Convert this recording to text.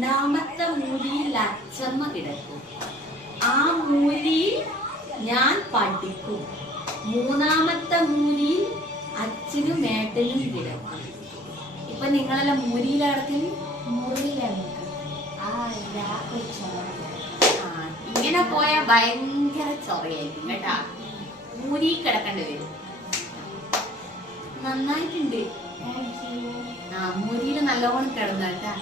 രണ്ടാമത്തെ മുറിയിൽ അച്ഛമ്മ കിടക്കും. ആ മുറിയിൽ ഞാൻ പഠിക്കും. മൂന്നാമത്തെ മുറിയിൽ അച്ഛനും ഏട്ടനും കിടക്കും. ഇപ്പൊ നിങ്ങളെല്ലാം മുറിയിലടത്തിൽ ഇങ്ങനെ പോയാൽ ഭയങ്കര ചൊറയായിരിക്കും കേട്ടാ. മുറി കിടക്കേണ്ടി വരും. നന്നായിട്ടുണ്ട്. മുറിയിൽ നല്ലോണം കിടന്നു കേട്ടാ.